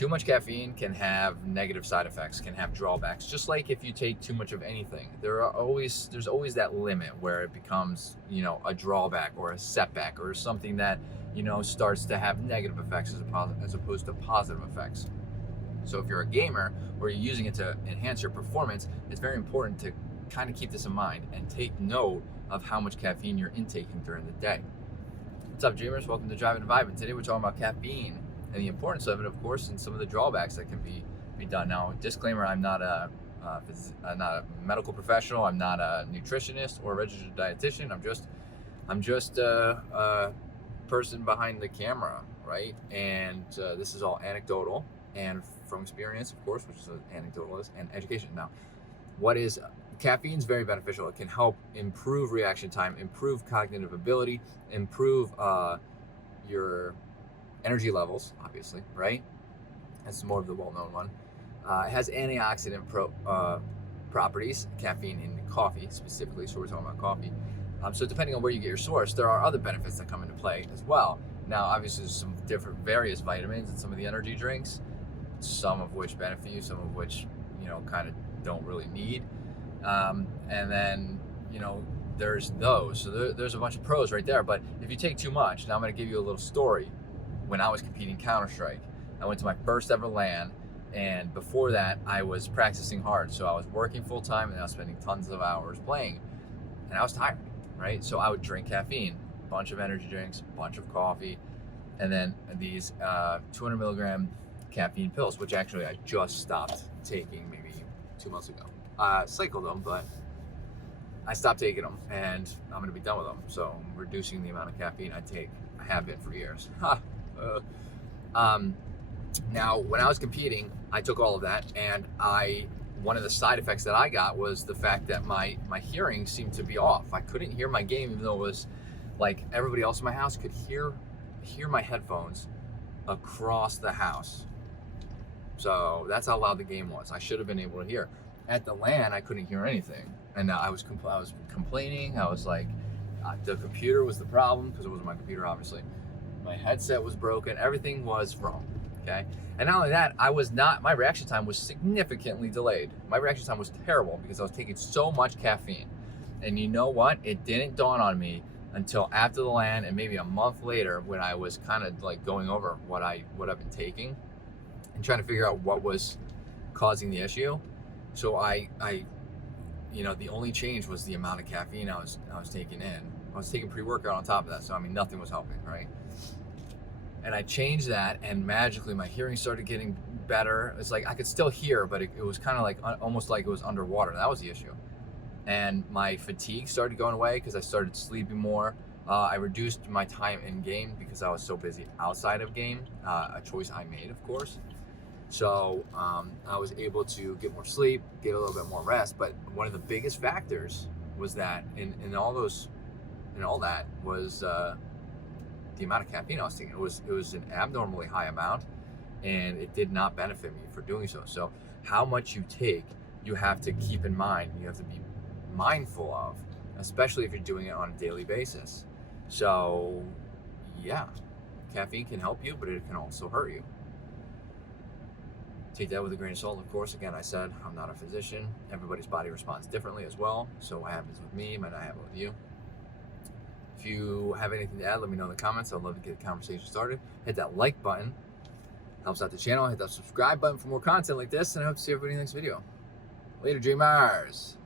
Too much caffeine can have negative side effects, can have drawbacks. Just like if you take too much of anything, there's always that limit where it becomes, a drawback or a setback or something that, starts to have negative effects as opposed to positive effects. So if you're a gamer or you're using it to enhance your performance, it's very important to kind of keep this in mind and take note of how much caffeine you're intaking during the day. What's up, dreamers? Welcome to Driving and Vibing. Today we're talking about caffeine and the importance of it, of course, and some of the drawbacks that can be done. Now, disclaimer: I'm not a medical professional. I'm not a nutritionist or a registered dietitian. I'm just a person behind the camera, right? And this is all anecdotal and from experience, of course, which is what anecdotal is, and education. Now, caffeine is very beneficial. It can help improve reaction time, improve cognitive ability, improve your energy levels, obviously, right? That's more of the well-known one. It has antioxidant properties, caffeine in coffee specifically, so we're talking about coffee. So depending on where you get your source, there are other benefits that come into play as well. Now, obviously, there's some different various vitamins in some of the energy drinks, some of which benefit you, some of which, kind of don't really need. And then, there's those. So there's a bunch of pros right there. But if you take too much, now I'm going to give you a little story. When I was competing Counter-Strike, I went to my first ever LAN, and before that, I was practicing hard. So I was working full time, and I was spending tons of hours playing, and I was tired, right? So I would drink caffeine, a bunch of energy drinks, a bunch of coffee, and then these 200 milligram caffeine pills, which actually I just stopped taking maybe 2 months ago. Cycled them, but I stopped taking them, and I'm going to be done with them. So I'm reducing the amount of caffeine I take. I have been for years. Now, when I was competing, I took all of that, and one of the side effects that I got was the fact that my hearing seemed to be off. I couldn't hear my game, even though it was like everybody else in my house could hear my headphones across the house. So that's how loud the game was. I should have been able to hear. At the LAN, I couldn't hear anything, and I was complaining. I was like, the computer was the problem, because it wasn't my computer, obviously. My headset was broken. Everything was wrong. Okay. And not only that, my reaction time was significantly delayed. My reaction time was terrible because I was taking so much caffeine. And you know what? It didn't dawn on me until after the LAN and maybe a month later, when I was kind of like going over what I've been taking and trying to figure out what was causing the issue. So the only change was the amount of caffeine I was taking in. I was taking pre-workout on top of that. So, nothing was helping, right? And I changed that, and magically my hearing started getting better. It's like I could still hear, but it was kind of like almost like it was underwater. That was the issue. And my fatigue started going away because I started sleeping more. I reduced my time in game because I was so busy outside of game. A choice I made, of course. So I was able to get more sleep, get a little bit more rest. But one of the biggest factors was that in all that was the amount of caffeine I was taking. It was an abnormally high amount, and it did not benefit me for doing so. So how much you take, you have to keep in mind. You have to be mindful of, especially if you're doing it on a daily basis. So yeah, caffeine can help you, but it can also hurt you. Take that with a grain of salt, of course. Again, I said I'm not a physician. Everybody's body responds differently as well. So what happens with me might not happen with you. If you have anything to add, let me know in the comments. I'd love to get the conversation started. Hit that like button. Helps out the channel. Hit that subscribe button for more content like this. And I hope to see everybody in the next video. Later, dreamers.